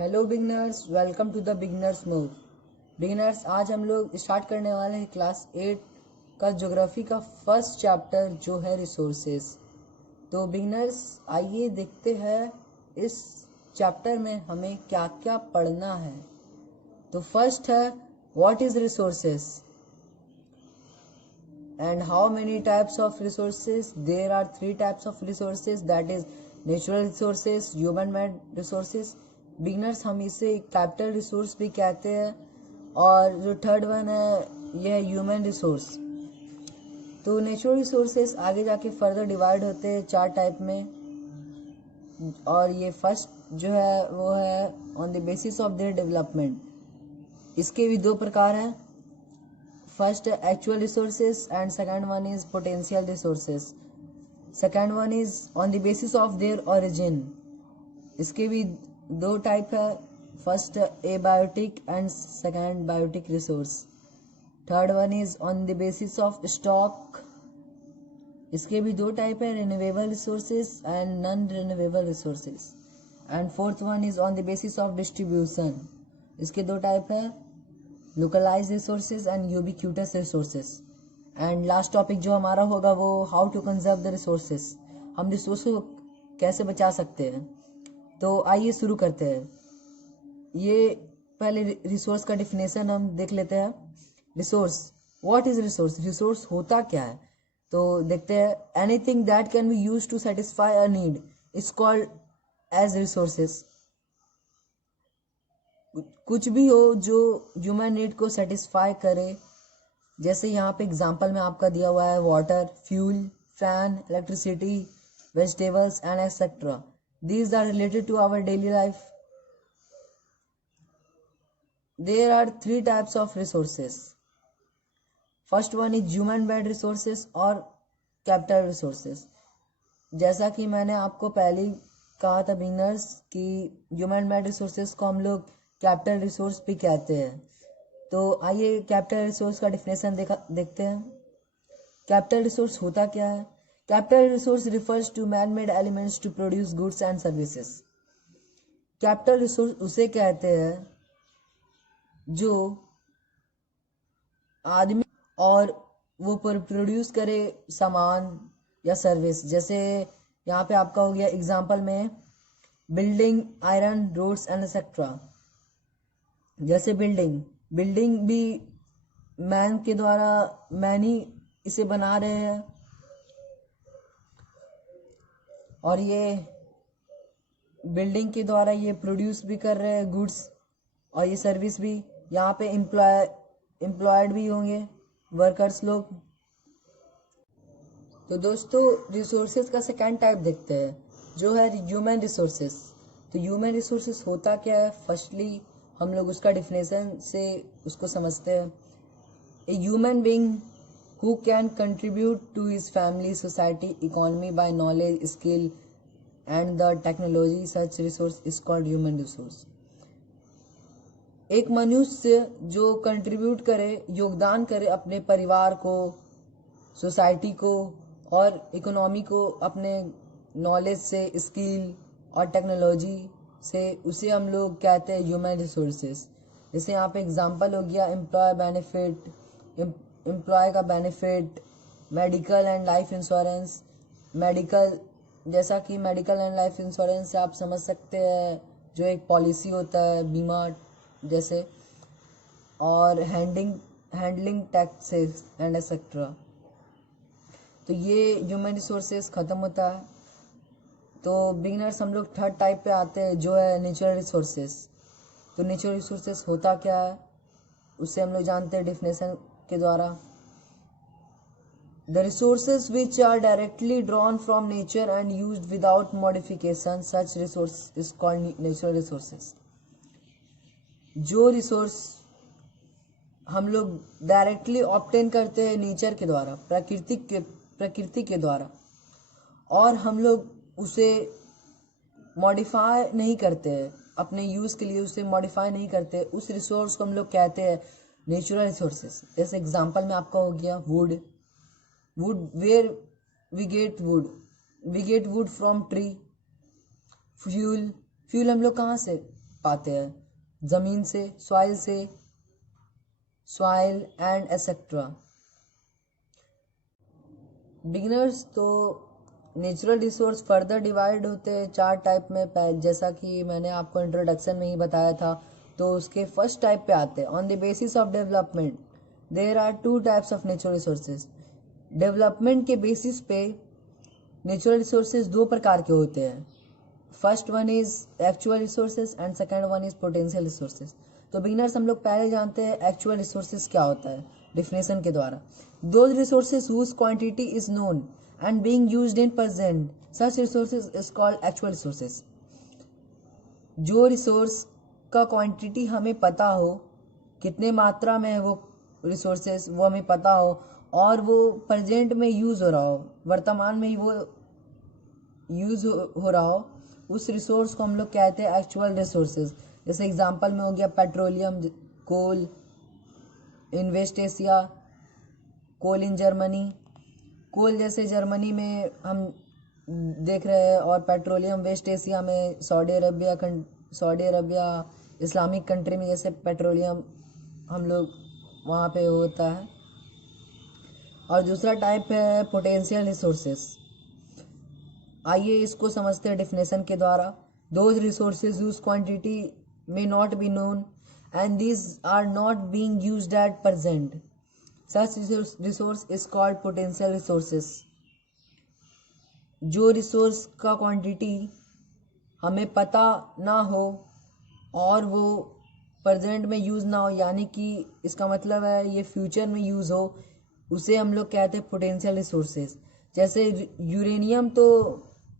Hello beginners, welcome to the beginners move. Beginners, आज हम लोग स्टार्ट करने वाले हैं क्लास 8 का ज्योग्राफी का फर्स्ट चैप्टर जो है रिसोर्सेज। तो बिगनर्स आइए देखते हैं इस चैप्टर में हमें क्या क्या पढ़ना है। तो फर्स्ट है what is resources and how many types of resources. There are 3 types of resources, that is natural resources, human made resources. Beginners हम इसे कैपिटल रिसोर्स भी कहते हैं और जो थर्ड वन है यह है ह्यूमन रिसोर्स। तो नेचुरल रिसोर्सेस आगे जाके फर्दर डिवाइड होते हैं 4 टाइप में, और ये फर्स्ट जो है वो है on the basis of their development. इसके भी 2 प्रकार हैं, first actual resources and second one is potential resources. Second one is on the basis of their origin. इसके भी 2 टाइप है, first abiotic and second biotic resource. Third one is on the basis of stock. इसके भी 2 type है, renewable resources and non renewable resources. And fourth one is on the basis of distribution. इसके 2 type है, localise resources and ubiquitous resources. And last topic जो हमारा होगा वो how to conserve the resources, हम रिसोर्स को कैसे बचा सकते हैं। तो आइए शुरू करते हैं। ये पहले रिसोर्स का डिफिनेशन हम देख लेते हैं। Resource, what is resource, resource होता क्या है। तो देखते हैं, anything that can be use to satisfy a need is called as resources. कुछ भी हो जो ह्यूमन नीड को सेटिस्फाई करे, जैसे यहाँ पे एग्जांपल में आपका दिया हुआ है water, fuel, fan, electricity, vegetables and etcetera. These are related to our daily life. There are 3 types of resources. First one is human made resources और capital resources। जैसा कि मैंने आपको पहले कहा था बिगनर्स कि human made resources को हम लोग capital resource भी कहते हैं। तो आइए capital resource का definition देखते हैं। Capital resource होता क्या है। Capital resource refers to man-made elements to produce goods and services. Capital resource उसे कहते हैं जो आदमी और वो प्रोड्यूस करे सामान या सर्विस। जैसे यहाँ पे आपका हो गया एग्जांपल में building, iron, roads and etcetera. जैसे बिल्डिंग भी मैन के द्वारा, मैन ही इसे बना रहे हैं, और ये बिल्डिंग के द्वारा ये प्रोड्यूस भी कर रहे हैं गुड्स, और ये सर्विस भी। यहाँ पे एम्प्लॉयड भी होंगे वर्कर्स लोग। तो दोस्तों रिसोर्सेज का सेकेंड टाइप देखते हैं जो है ह्यूमन रिसोर्सेज। तो ह्यूमन रिसोर्सेज होता क्या है, फर्स्टली हम लोग उसका डिफिनेशन से उसको समझते हैं। A human being who can contribute to his family, society, economy by knowledge, skill and the technology. Such resource is called human resource. एक मनुष्य जो कंट्रीब्यूट करे, योगदान करे अपने परिवार को, सोसाइटी को और इकोनॉमी को अपने नॉलेज से, स्किल और टेक्नोलॉजी से, उसे हम लोग कहते हैं ह्यूमन रिसोर्सेज। जैसे यहाँ पे एग्जांपल हो गया एम्प्लॉय का benefit, medical and life insurance. Medical, जैसा कि मेडिकल एंड लाइफ इंश्योरेंस से आप समझ सकते हैं जो एक पॉलिसी होता है बीमा जैसे, और हैंडलिंग टैक्सेस एंड एक्सेट्रा। तो ये ह्यूमन रिसोर्सेज ख़त्म होता है। तो बिगिनर्स हम लोग थर्ड टाइप पे आते हैं जो है नेचुरल रिसोर्सेज। तो नेचुरल रिसोर्सेज होता क्या है उससे हम लोग जानते हैं डिफिनेशन के द्वारा। The resources which are directly drawn from nature and used without modification, such resource is called natural resources. जो रिसोर्स हम लोग डायरेक्टली ऑब्टेन करते हैं नेचर के द्वारा, प्रकृति के द्वारा, और हम लोग उसे मॉडिफाई नहीं करते हैं, अपने यूज के लिए उसे मॉडिफाई नहीं करते, उस रिसोर्स को हम लोग कहते हैं नेचुरल रिसोर्सेज। जैसे एग्जांपल में आपका हो गया wood, where we get wood from tree. Fuel हम लोग कहाँ से पाते हैं, ज़मीन से, सॉइल एंड एसेट्रा। बिगिनर्स तो नेचुरल रिसोर्स फर्दर डिवाइड होते हैं 4 टाइप में, जैसा कि मैंने आपको इंट्रोडक्शन में ही बताया था। तो उसके फर्स्ट टाइप पे आते हैं। On the basis of development there are 2 types of natural resources. Development के बेसिस पे नेचुरल रिसोर्सेज 2 प्रकार के होते हैं। First one is actual resources and second one is potential resources. तो बिगिनर्स हम लोग पहले जानते हैं एक्चुअल रिसोर्सेज क्या होता है डिफिनेशन के द्वारा। Those resources whose quantity is known and being used in present, such resources is called actual resources। जो रिसोर्स का क्वांटिटी हमें पता हो, कितने मात्रा में है वो रिसोर्सेस वो हमें पता हो, और वो प्रेजेंट में यूज़ हो रहा हो, वर्तमान में ही वो यूज़ हो रहा हो, उस रिसोर्स को हम लोग कहते हैं एक्चुअल रिसोर्सेज। जैसे एग्जांपल में हो गया petroleum, coal in West Asia, coal in Germany. Coal जैसे जर्मनी में हम देख रहे हैं, और पेट्रोलियम वेस्ट एशिया में सऊदी अरबिया इस्लामिक कंट्री में जैसे पेट्रोलियम हम लोग वहाँ पे होता है। और दूसरा टाइप है पोटेंशियल रिसोर्सेस। आइए इसको समझते हैं डिफिनेशन के द्वारा। Those resources whose quantity may not be known and these are not being used at present, such resource is called potential resources। जो रिसोर्स का क्वांटिटी हमें पता ना हो और वो प्रेजेंट में यूज़ ना हो, यानी कि इसका मतलब है ये फ्यूचर में यूज़ हो, उसे हम लोग कहते हैं पोटेंशियल रिसोर्सेज। जैसे यूरेनियम तो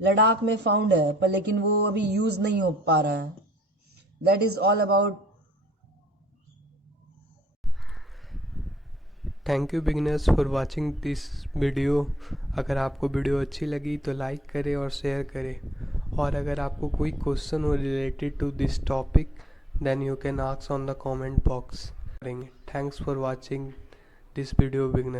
लद्दाख में फाउंड है, पर लेकिन वो अभी यूज़ नहीं हो पा रहा है। That is all about. Thank you beginners for watching this video. अगर आपको वीडियो अच्छी लगी तो लाइक करें और शेयर करें, और अगर आपको कोई क्वेश्चन हो related to this topic then you can ask on the comment box करेंगे। Thanks for watching this video beginner.